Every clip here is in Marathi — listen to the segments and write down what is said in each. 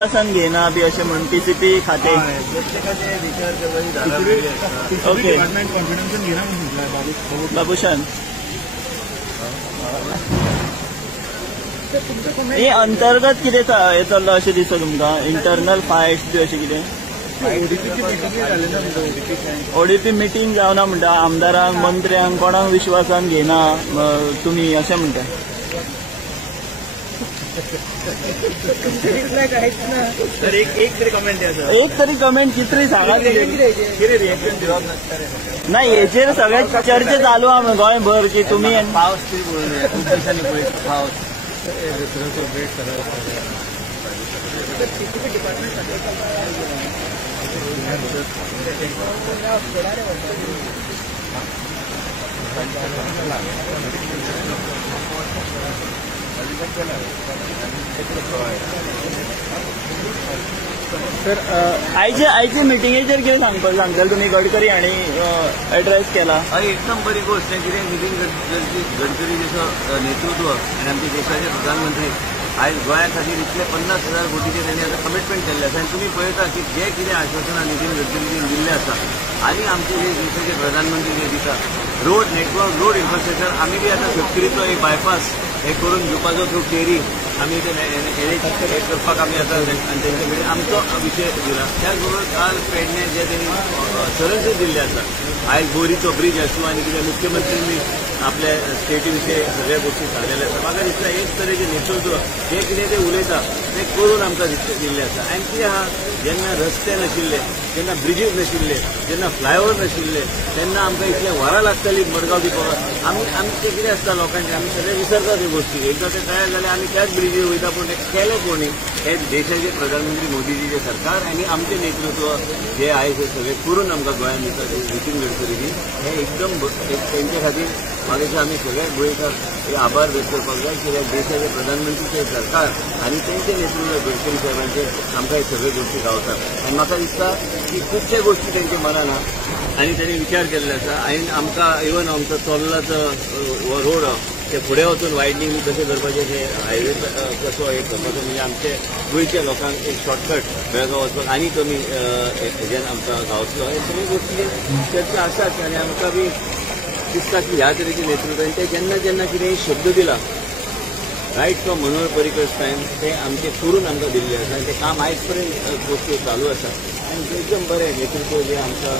शासन घेना बी अशें म्हणून पीसीपी खाते प्रत्येकाचे विचार ओके डिपार्टमेंट कॉन्फिडन्सान घेना म्हणून बाबूशान हे अंतर्गत कितें हे चल्लो अशें दिसता तुमकां इंटरनल फायट्स बी अशें कितें ओडीपी मिटींग जावना म्हणटा आमदारांक मंत्र्यांक कोणाक विश्वासान घेना तुमी अशें म्हणटा एक तरी कमेंट एक तरी कमेंट कितरी सांगा रिएक्शन दिवप नासता नाही हेचेर सगळे चर्चा चालू आहा गोंयभर की तुमी पावस तरी पळोवया खूब दिसांनी पळयता पावस सर आयचे मिटिंगेचेर कितें सांगताले तुमी गडकरी हांणी एड्रेस केला हय एकदम बरी गोष्ट आहे कितें नितीन गडकरी जसो नेतृत्व आनी आमचे देशाचे प्रधानमंत्री आयज गोंया खातीर इतले 50,000 कोटीचे त्यांनी आता कमिटमेंट केल्ले आसा आनी तुमी पळयता की जे कितें आश्वासनां नितीन गडकरीन दिल्ले आसा आनी आमचे जे देशाचे प्रधानमंत्री जे दिता रोड नेटवर्क रोड इन्फ्रास्ट्रक्चर आमी बी आतां सत्तरीचो एक बायपास हे करून घेवपाचो थ्रू केरी आमी हे करपाक आमी आतां आनी तेंचे कडेन आमचो विशय दिला त्याच बरोबर काल पेडणे जे त्यांनी संरक्षण दिल्ले आसा आयज बोरीचो ब्रीज आसूं आनी कितें मुख्यमंत्र्यांनी आपल्या स्टेटी विशयी सगळ्या गोष्टी सांगलेले आसा म्हाका दिसता एक तरेचे नेतृत्व जे कितें ते उलयता ते करून आमकां दिल्ले आसा आनी कितें आहा जेन्ना रस्ते नाशिल्ले जेन्ना ब्रिजीस नाशिल्ले जेन्ना फ्लायओव्हर नाशिल्ले तेन्ना आमकां इतले वरां लागतालीं मडगांव दिवपाक आमी ते कितें आसता लोकांचे आमी सगळे विसरता ह्यो गोष्टी एकदां ते तयार जाले आमी त्याच ब्रिजीर वयता पूण ते केले कोणी हे देशाचे प्रधानमंत्री मोदीजीचे सरकार आनी आमचे नेतृत्व जे आयज हे सगळे करून आमकां गोंयांत दिता नितीन गडकरीजी हे एकदम तेंचे खातीर म्हाका दिसता आमी सगळ्याक गोंयकार आभार व्यक्त करपाक जाय कित्याक देशाचे प्रधानमंत्रीचे सरकार आनी तेंचे नेतृत्व गडकरी साहेबांचे आमकां हे सगळे गोष्टी गावतात आनी म्हाका दिसता की खुबशे गोष्टी तेंचे मनान आहा आनी तेणी विचार केल्ले आसा आनी आमकां इवन आमचो चोरलाचो रोड ते फुडें वचून वायडनींग कशें करपाचें ते हायवे कसो हे करपाचो म्हणजे आमचे गोंयच्या लोकांक एक शॉर्टकट बेळगांव वचपाक आनी कमी हेजेन आमकां गावतलो हे सगळे गोष्टी चर्चा आसात आनी आमकां बी दिसता की ह्या तरेचे नेतृत्व ते जेन्ना जेन्ना कितें शब्द दिला right from Manohar Parrikar time ते आमचे करून आमकां दिल्ले आसा आनी ते काम आयज पर्यंत गोष्टी चालू आसा आनी एकदम बरें नेतृत्व जे आमकां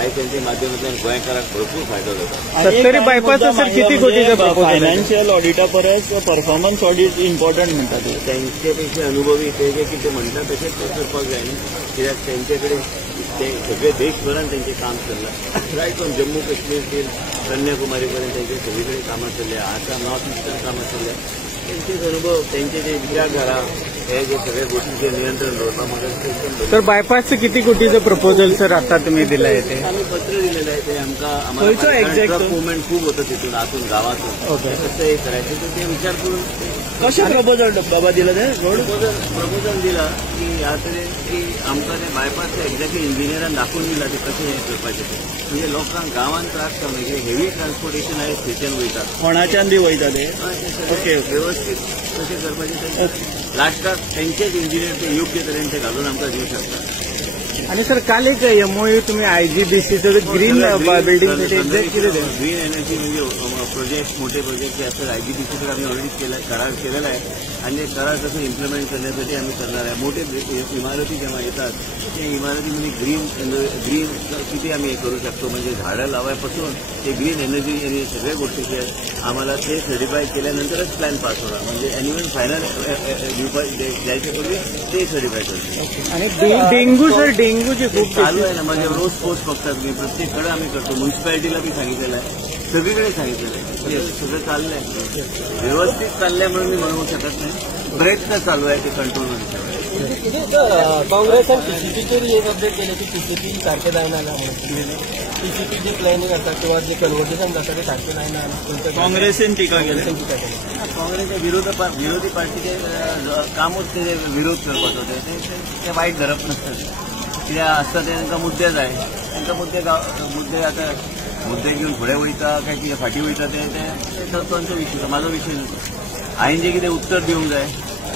आयज तेंच्या माध्यमांतल्यान गोंयकारांक भरपूर फायदो जाता सत्तरी बायपास किती कोटीचो फायनान्शियल ऑडिटा परस परफॉर्मन्स ऑडिट इम्पॉर्टंट म्हणटा ते तेंचे पेक्षा अनुभवी ते जे कितें म्हणटा तशेंच करपाक जाय न्ही कित्याक तेंचे कडेन ते सगळे देशभरान तेंचें काम चल्लां रायट फ्रॉम जम्मू काश्मीर ते कन्याकुमारी पर्यंत तेंचे सगळे कडेन कामां चल्ल्या आतां नॉर्थ इस्टर्न कामां चल्ल्या तेंचेच अनुभव तेंचे जे विचारधारा हे जे सगळ्या गोष्टींचे नियंत्रण दवरपाक म्हाका सर बायपासचं किती कोटीचं प्रपोजल सर आता तुम्ही दिलाय ते आम्ही पत्र दिलेलं आहे ते आमकां ट्रक मुवमेंट खूप होतं तिथून आतून गावातून कसं हे करायचं तर ते विचार करून कशें प्रपोजल बाबा दिलं ते प्रपोजल दिला की ह्या तरेन की आमकां ते बायपासच्या एक्झॅक्टली इंजिनियरान दाखवून दिला ते कशें हे करपाचें म्हणजे लोकांक गांवांत त्रास जावं नये हेवी ट्रान्सपोर्टेशन आहे थंयच्यान वयतात कोणाच्यान बी वयता ते ओके व्यवस्थीत कशें करपाचें लास्टाक तेंचेच इंजिनियर ते योग्य तरेन ते घालून आमकां दिवं शकता आणि सर काल एक एमओयू तुम्ही आयजीबीसीचं ग्रीन बिल्डिंग ग्रीन एनर्जी म्हणजे प्रोजेक्ट मोठे प्रोजेक्ट जे असतात आयजीबीसीकडे आम्ही ऑलरेडी करार केलेला आहे आणि करार कसं इम्प्लिमेंट करण्यासाठी आम्ही करणार आहे मोठे इमारती जेव्हा येतात त्या इमारतीमध्ये ग्रीन किती आम्ही हे करू शकतो म्हणजे झाडं लावायपासून ते ग्रीन एनर्जी आणि सगळ्या गोष्टी जे आहेत आम्हाला ते सर्टिफाय केल्यानंतरच प्लॅन पास होणार म्हणजे ॲन्युअल फायनल द्यायच्या पूर्वी ते सर्टिफाय करतो आणि डेंग्यू सर डेंग्यूचे खूप चालू आहे ना म्हणजे रोज पोस्ट बघतात मी प्रत्येककडे आम्ही करतो म्युन्सिपॅलिटीला बी सांगितलेलं आहे सगळीकडे सांगितलेलं आहे सगळं चाललंय व्यवस्थित चाललंय म्हणून मी म्हणू शकत नाही प्रयत्न चालू आहे ते कंट्रोलमध्ये काँग्रेस आणि पीसीपीचे एक अपडेट केले की पीसीपी सारखे जायना पीसीपी जे प्लॅनिंग आसा किंवा जे कन्वर्सेशन जाता ते सारखे जायना काँग्रेसीन टिका केली काँग्रेसच्या विरोधी पार्टीचे कामूच ते विरोध करपाचो ते वाईट धरप नसतं कित्याक आसता ते तांकां मुद्दे जाय तांकां मुद्दे आतां मुद्दे घेवन फुडें वयता काय कितें फाटीं वयता ते तांचो विशय म्हाजो विशय न्हू हांवें जे कितें उत्तर दिवंक जाय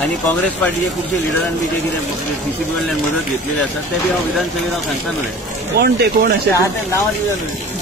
आनी काँग्रेस पार्टीचे खुबशे लिडरांनी जे कितें सीसीबी कडल्यान मदत घेतलेली आसा ते बी हांव विधानसभेत सांगता न्हय कोण ते कोण असे नांवां दिवं